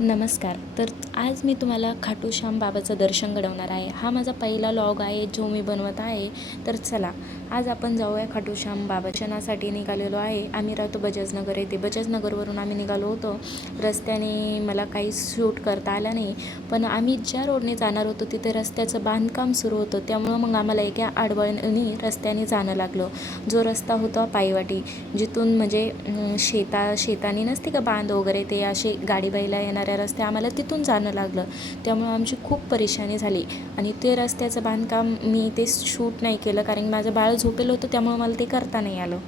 नमस्कार. तर आज मी तुम्हाला खाटू श्याम बाबाचं दर्शन घडवणार आहे. हा माझा पहिला लॉग आहे जो मी बनवत आहे. तर चला आज आपण जाऊया खाटू श्याम बाबा दर्शनासाठी निघालेलो आहे. आम्ही राहतो बजाजनगर येथे. बजाजनगरवरून आम्ही निघालो होतो. रस्त्याने मला काही शूट करता आलं नाही, पण आम्ही ज्या रोडने जाणार होतो तिथे रस्त्याचं बांधकाम सुरू होतं, त्यामुळं मग आम्हाला एका आडवळणी रस्त्याने जाणं लागलं. जो रस्ता होता पायवाटी, जिथून म्हणजे शेतानी नसते का बांध वगैरे, ते असे गाडी बैला येणाऱ्या रस्ते आम्हाला तिथून जाणं लागलं. त्यामुळं आमची खूप परेशानी झाली आणि ते रस्त्याचं बांधकाम मी ते शूट नाही केलं, कारण माझं बाळ झोपेलं होतं, त्यामुळं मला ते करता नाही आलं.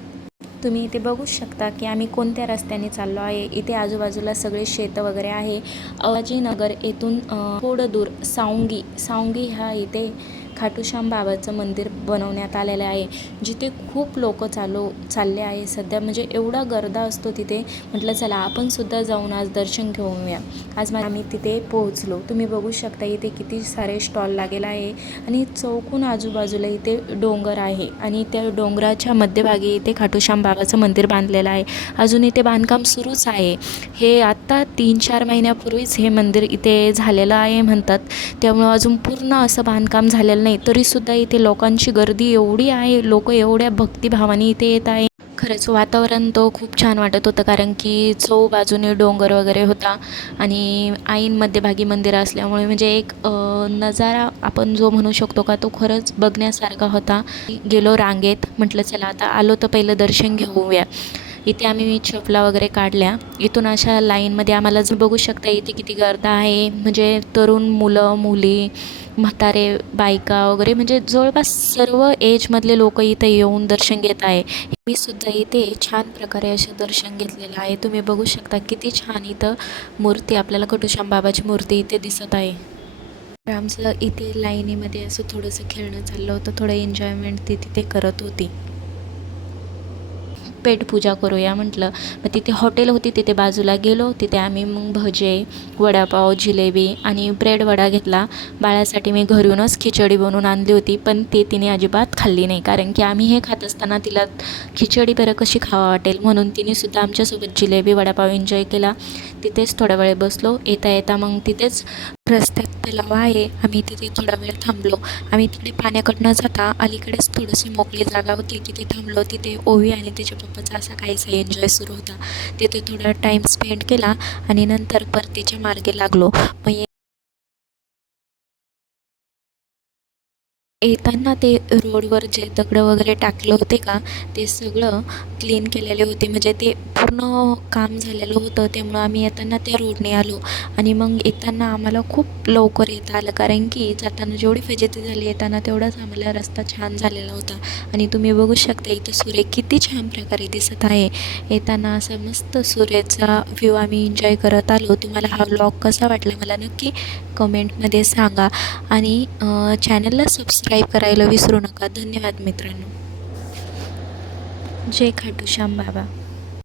तुम्ही इथे बघू शकता की आम्ही कोणत्या रस्त्याने चाललो आहे. इथे आजूबाजूला सगळे शेतं वगैरे आहे. अवाजीनगर येथून थोडं दूर सावंगी ह्या इथे खाटू श्याम बाबाचं मंदिर बनवण्यात आलेलं आहे, जिथे खूप लोक चालले आहे सध्या. म्हणजे एवढा गर्दा असतो तिथे. म्हटलं चला आपण सुद्धा जाऊन आज दर्शन घेऊया. आज आम्ही तिथे पोहोचलो. तुम्ही बघू शकता इथे किती सारे स्टॉल लागेला आहे आणि चौकून आजूबाजूला इथे डोंगर आहे आणि त्या डोंगराच्या मध्यभागी इथे खाटू श्याम बाबाचं मंदिर बांधलेलं आहे. अजून इथे बांधकाम सुरूच आहे. हे आत्ता 3-4 महिन्यापूर्वीच हे मंदिर इथे झालेलं आहे म्हणतात, त्यामुळं अजून पूर्ण असं बांधकाम झालेलं नाही. तरीसुद्धा इथे लोकांची गर्दी एवढी आहे, लोक एवढ्या भक्तिभावाने इथे येत आहे. खरंच वातावरण तो खूप छान वाटत होतं, कारण की बाजूने डोंगर वगैरे होता आणि ऐन मध्यभागी मंदिर असल्यामुळे म्हणजे एक नजारा आपण जो म्हणू शकतो का, तो खरंच बघण्यासारखा होता. गेलो रांगेत. म्हटलं चला आता आलो तर पहिलं दर्शन घेऊया. इथे आम्ही चपला वगैरे काढल्या. इथून अशा लाईनमध्ये आम्हाला जर बघू शकता इथे किती गर्दी आहे. म्हणजे तरुण मुलं मुली, म्हातारे बायका वगैरे, म्हणजे जवळपास सर्व एजमधले लोक इथे येऊन दर्शन घेत आहे. मी सुद्धा इथे छान प्रकारे असे दर्शन घेतलेलं आहे. तुम्ही बघू शकता किती छान इथं मूर्ती, आपल्याला खाटू श्याम बाबाची मूर्ती इथे दिसत आहे. तर आमचं इथे लाईनीमध्ये असं थोडंसं खेळणं चाललं होतं, थोडं एन्जॉयमेंट ती तिथे करत होती. पेट पूजा करूया म्हटलं. मग तिथे हॉटेल होती, तिथे बाजूला गेलो. तिथे आम्ही मग भजे, वडापाव, जिलेबी आणि ब्रेड वडा घेतला. बाळासाठी मी घरूनच खिचडी बनवून आणली होती, पण ते तिने अजिबात खाल्ली नाही, कारण की आम्ही हे खात असताना तिला खिचडी बरं कशी खावा वाटेल, म्हणून तिने सुद्धा आमच्यासोबत जिलेबी वडापाव एन्जॉय केला. तिथेच थोडा वेळ बसलो. येता येता मग तिथेच रस्त्यात तलाव आहे, आम्ही तिथे थोडा वेळ थांबलो. आम्ही तिकडे पाण्याकडनं जाता अलीकडेच थोडीशी मोकळी जागा होती, तिथे थांबलो. तिथे ओवी आणि तिच्या पप्पाचा असा काहीसा एन्जॉय सुरू होता. तिथे थोडा टाईम स्पेंड केला आणि नंतर परतीच्या मार्गे लागलो. मग येताना ते रोडवर जे दगडं वगैरे टाकलं होते का, ते सगळं क्लीन केलेले होते. म्हणजे ते पूर्ण काम झालेलं होतं, त्यामुळं आम्ही येताना त्या रोडने आलो. आणि मग येताना आम्हाला खूप लवकर येता आलं, कारण की जाताना जेवढी फजिती झाली, येताना तेवढाच आम्हाला रस्ता छान झालेला होता. आणि तुम्ही बघू शकता इथं सूर्य किती छान प्रकारे दिसत आहे. येताना असं मस्त सूर्याचा व्ह्यू आम्ही एन्जॉय करत आलो. तुम्हाला हा व्लॉग कसा वाटला मला नक्की कमेंटमध्ये सांगा आणि चॅनलला सबस्क्राईब करायला विसरू नका. धन्यवाद मित्रांनो. जय खाटू श्याम बाबा.